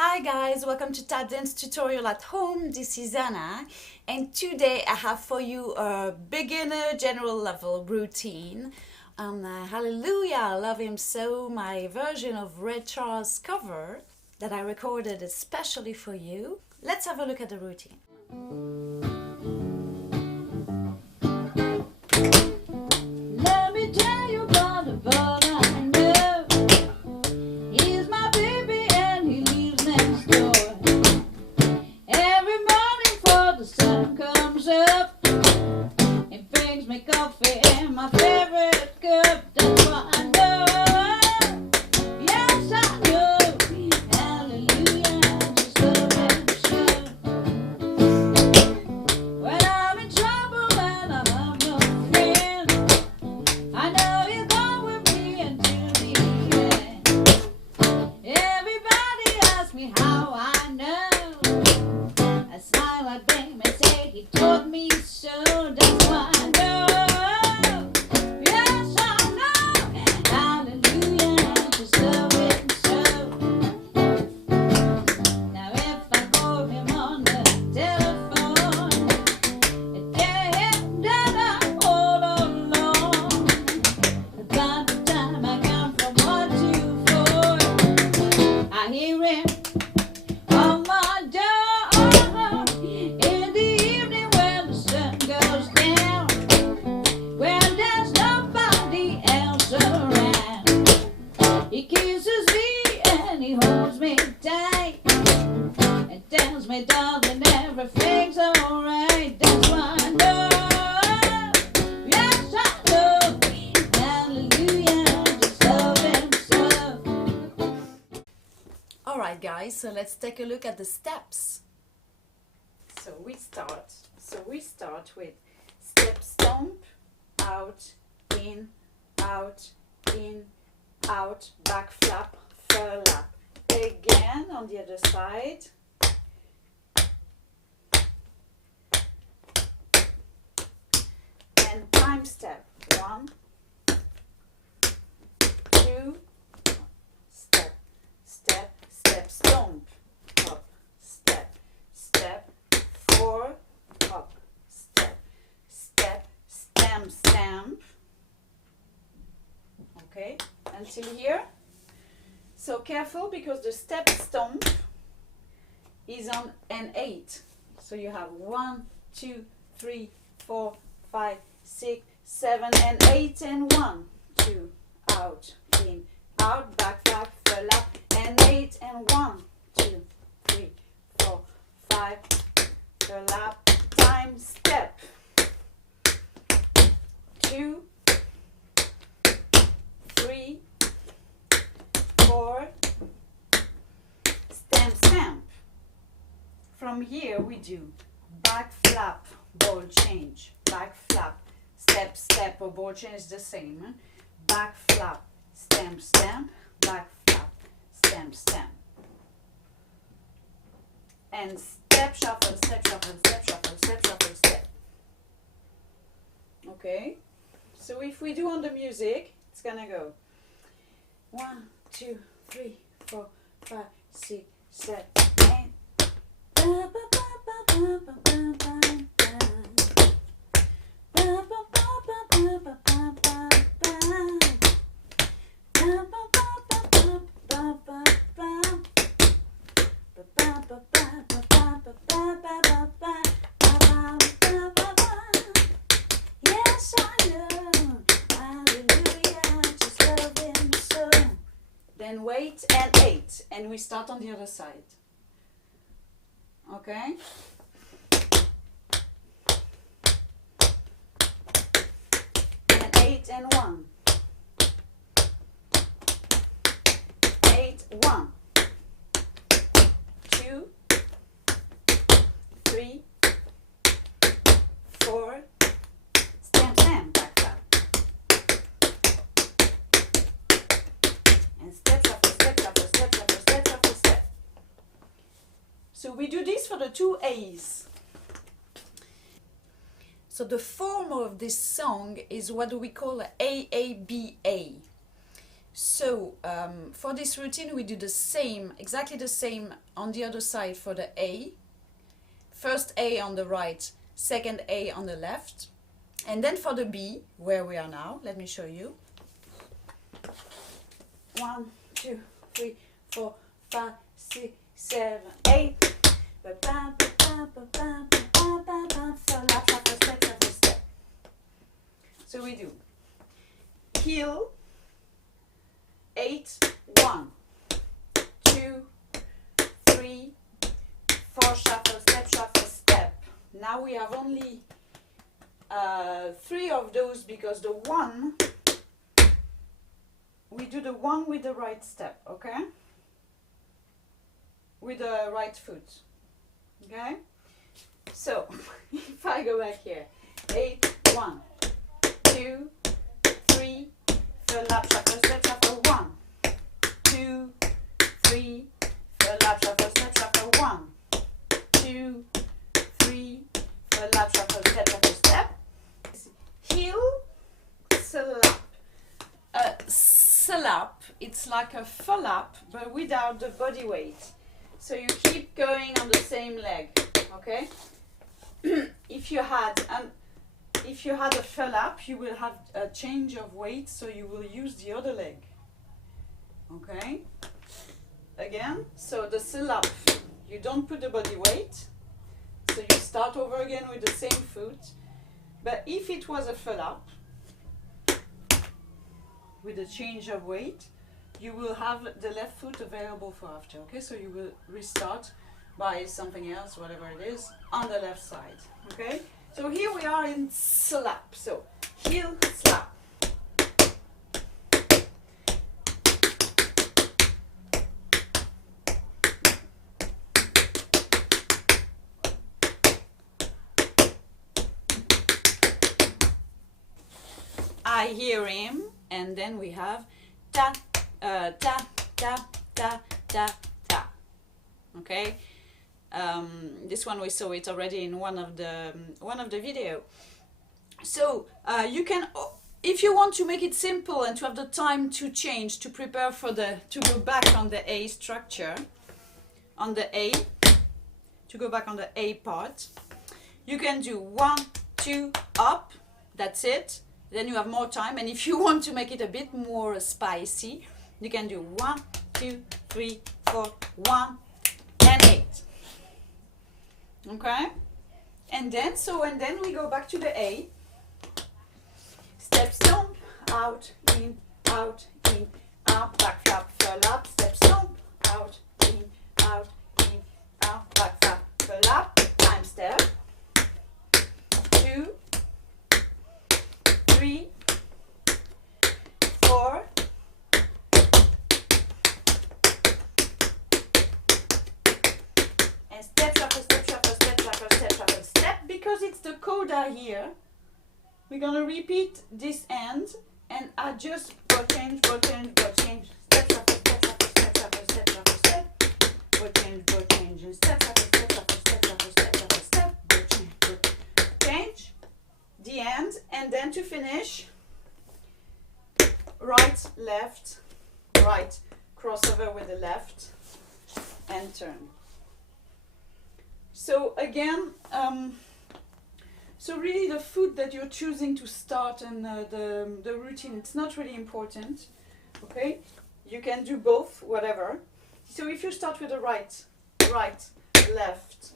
Hi guys, welcome to Tap Dance Tutorial at Home. This is Anna, and today I have for you a beginner general level routine on Hallelujah, I Love Him So, my version of Red Charles' cover that I recorded especially for you. Let's have a look at the routine. Let me tell you about the boy I know. He's my baby and he lives next door. Every morning before the sun comes up, he brings me coffee in my favorite cup. That's what I know. Yes, I know. Hallelujah, I just love him so. When I'm in trouble and I have no friend, I know you're going with me until the end. Everybody asks me how I know. I smile at them and say he taught me so. That's why I know. Yes, I know. Hallelujah, I just love him so. Now if I call him on the telephone, I tell him that I'm all alone. By the time I come from 1 to 4, I hear him on my door. In the evening when the sun goes down, when there's nobody else around, he kisses me and he holds me tight and tells me, darling, everything's alright. That's why I know. Yes, I know. Hallelujah, I just love him so. Alright guys, so let's take a look at the steps. So we start with step stomp, out, in, back flap, felaps. Again on the other side. And time step. 1, 2, step, stomp, up, step, 4, up, step, stamp. Okay, until here. So careful because the step stomp is on an 8. So you have 1, 2, 3, 4, 5, 6, 7, and 8, and 1, 2, out, in, out, back flap, fellap, and 8, and 1, 2, 3, 4, 5, fellap, time, step, 2, 3, 4, stamp. From here we do back flap, ball change, back flap, step or ball change the same. Back flap, stamp, back flap, stamp. And step shuffle, step. Okay? So if we do on the music, it's gonna go 1, 2, 3, 4, 5, 6, 7, 8. Yes, I know. Hallelujah, I just love him so. Then wait and 8, and we start on the other side. Okay? And 8 and 1. 8, 1. 2, 3, 4, stamp, back flap. And step. So we do this for the 2 A's. So the form of this song is what we call AABA. So for this routine we do the same, exactly the same on the other side for the A. First A on the right, second A on the left. And then for the B, where we are now, let me show you. 1, 2, 3, 4, 5, 6, 7, 8. So we do heel, 8, 1, 2, 3, 4, shuffle, step. Now we have only 3 of those because the one, we do the one with the right step, okay? With the right foot, okay? So, if I go back here, 8, 1, 2, 3, flap, shuffle, step, shuffle, 1, 2, 3, flap, shuffle, step, shuffle, 1, 2, 3, flap, shuffle, step, shuffle, step. Heel, slap. Slap, it's like a flap, but without the body weight. So you keep going on the same leg, okay? If you had a flap, you will have a change of weight, so you will use the other leg. Okay? Again, so the slap, you don't put the body weight, so you start over again with the same foot. But if it was a flap, with a change of weight, you will have the left foot available for after, okay? So you will restart by something else, whatever it is, on the left side, okay? So here we are in slap, so heel, slap. I hear him, and then we have ta, ta, ta, ta, ta, ta. Okay, this one we saw it already in one of the video. So you can, if you want to make it simple and to have the time to change, to prepare for to go back on the A structure, on the A, to go back on the A part, you can do 1, 2, up. That's it. Then you have more time, and if you want to make it a bit more spicy, you can do 1, 2, 3, 4, 1, and 8. Okay? And then we go back to the A. Step, stomp, out, in, out, back, flap, flap, step, stomp, out, in, out, back, flap, flap, time step. 2, 3, 4, and step, shuffle, step, shuffle, step, shuffle, step, shuffle, step. Because it's the coda here, we're gonna repeat this end and adjust, go change, step, shuffle, step, shuffle, step, shuffle, step, shuffle, step, go change, and step, shuffle, step, shuffle, step, shuffle, step, shuffle, step, go change, the end, and then to finish, right, left, right, crossover with the left, and turn. So again, so really the foot that you're choosing to start and the routine, it's not really important, okay? You can do both, whatever. So if you start with the right, left,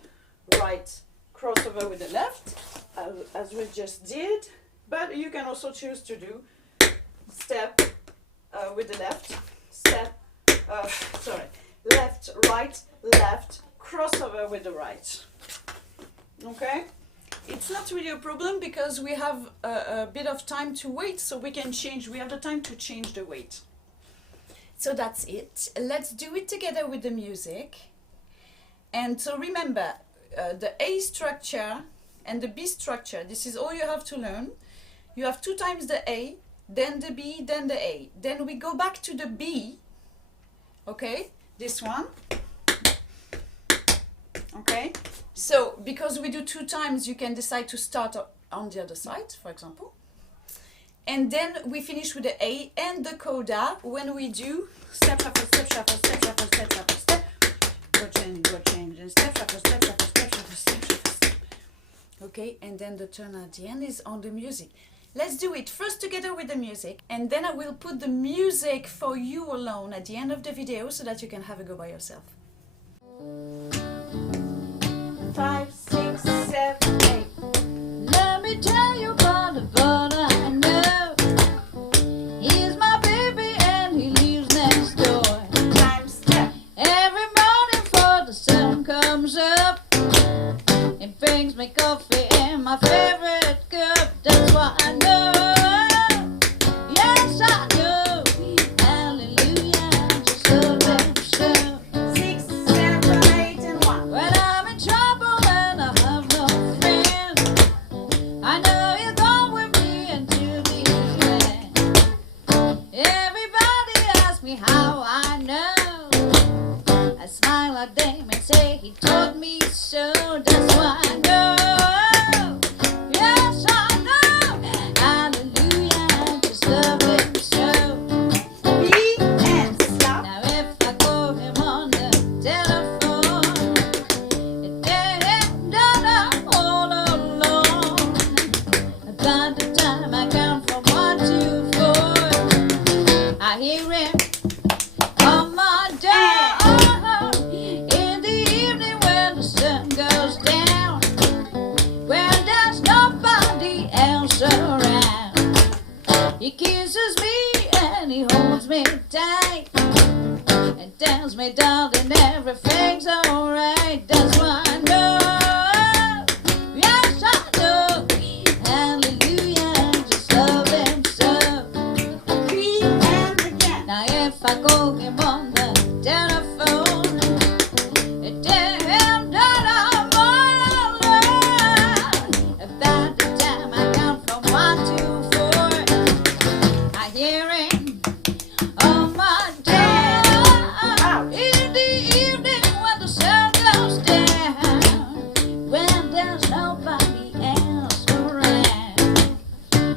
right, crossover with the left, as we just did, but you can also choose to do step with the left, step, left, right, left, crossover with the right. Okay? It's not really a problem because we have a bit of time to wait, so we can change, we have the time to change the weight. So that's it. Let's do it together with the music. And so remember, the A structure and the B structure, this is all you have to learn. You have 2 times the A, then the B, then the A. Then we go back to the B, okay, this one. Okay, so because we do 2 times, you can decide to start on the other side, for example. And then we finish with the A and the coda when we do step shuffle, step shuffle, step shuffle, step shuffle, step. Go change, and step shuffle, step shuffle, step shuffle, step shuffle, step. Okay, and then the turn at the end is on the music. Let's do it first together with the music, and then I will put the music for you alone at the end of the video so that you can have a go by yourself. 5, 6, 7, 8. Let me tell you about the fun I know. He's my baby and he lives next door. Time step. Every morning before the sun comes up, he brings me coffee in my favorite cup. That's why I know. Yes, I know. Hallelujah, I just love him so. 6, 7, 8, and 1. When I'm in trouble and I have no friend, I know you're going with me until the end. Everybody asks me how I know. I smile at them and say he taught me so. That's why I know. Yes, I know. Hallelujah, I just love him so. B and stop. Now if I call him on the telephone, it ain't him that I'm all alone. By the time I count from 1 to 4, I hear him on my door. In the evening when the sun goes down, when there's nobody else around, he kisses me and he holds me tight and tells me, darling, everything's alright. That's why I know. Yes, I know. Hallelujah, I just love him so. B and again. Now if I call him on the telephone, it tell him that I'm all alone. About the time I count from 1 to 4, I hear him on my door. In the evening when the sun goes down, when there's nobody else around,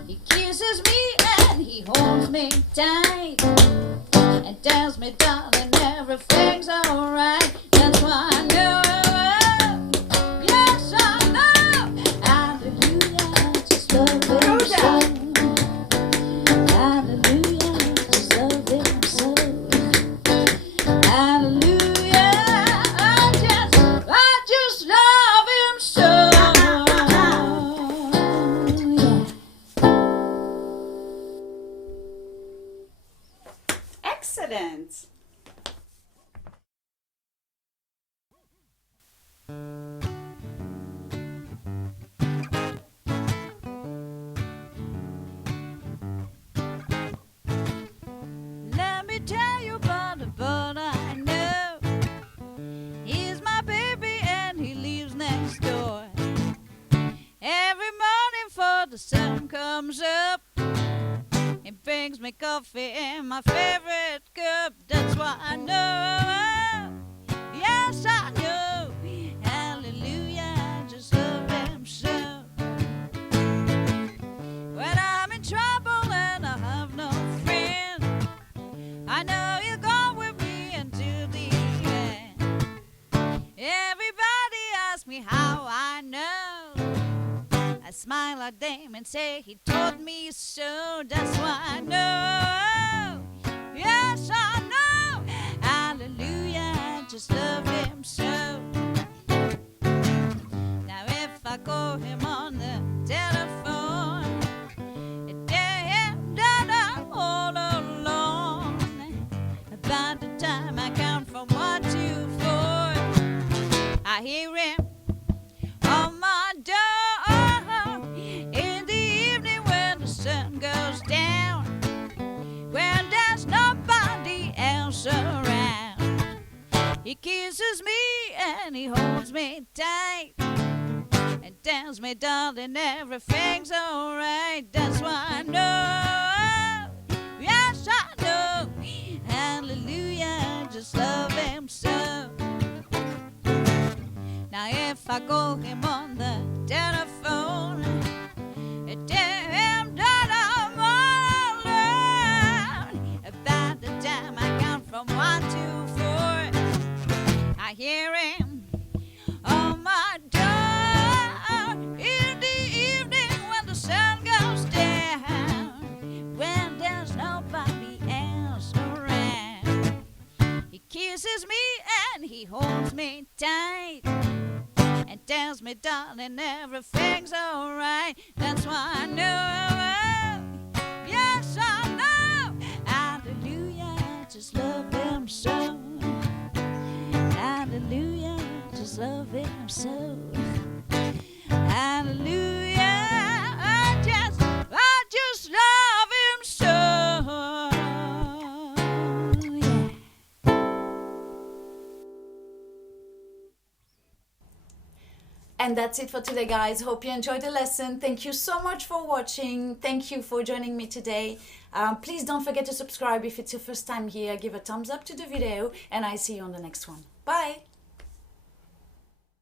he kisses me and he holds me tight and tells me, darling, everything's alright. That's why I know. Yes, I know. Hallelujah, I just love him so. Hallelujah, I just love him so. Hallelujah, I just love him so. Yeah. Excellent. Let me tell you about the bird I know. He's my baby and he lives next door. Every morning before the sun comes up, he brings me coffee in my favorite cup. That's why I know. Yes, I know. Hallelujah, I just love him so. When I'm in trouble and I have no friend, I know you're going with me until the end. Everybody asks me how I know. I smile at them and say he taught me so. That's why I know. Yes, I know. Hallelujah, I just love him so. Now if I call him on the telephone, it tell him that I'm all alone. By the time I count from 1 to 4, I hear him on my door. In the evening when the sun goes down, when there's nobody else around, he kisses me and he holds me tight and tells me, darling, everything's alright. That's why I know. Yes, I know. Hallelujah, I just love him so. Now if I call him on the telephone, it tell him that I'm He holds me tight and tells me, darling, everything's alright. That's why I know, yes I know. Hallelujah, I just love him so. Hallelujah, I just love him so. Hallelujah, I just love him so. Yeah. And that's it for today, guys. Hope you enjoyed the lesson. Thank you so much for watching. Thank you for joining me today. Please don't forget to subscribe if it's your first time here. Give a thumbs up to the video, and I see you on the next one. Bye.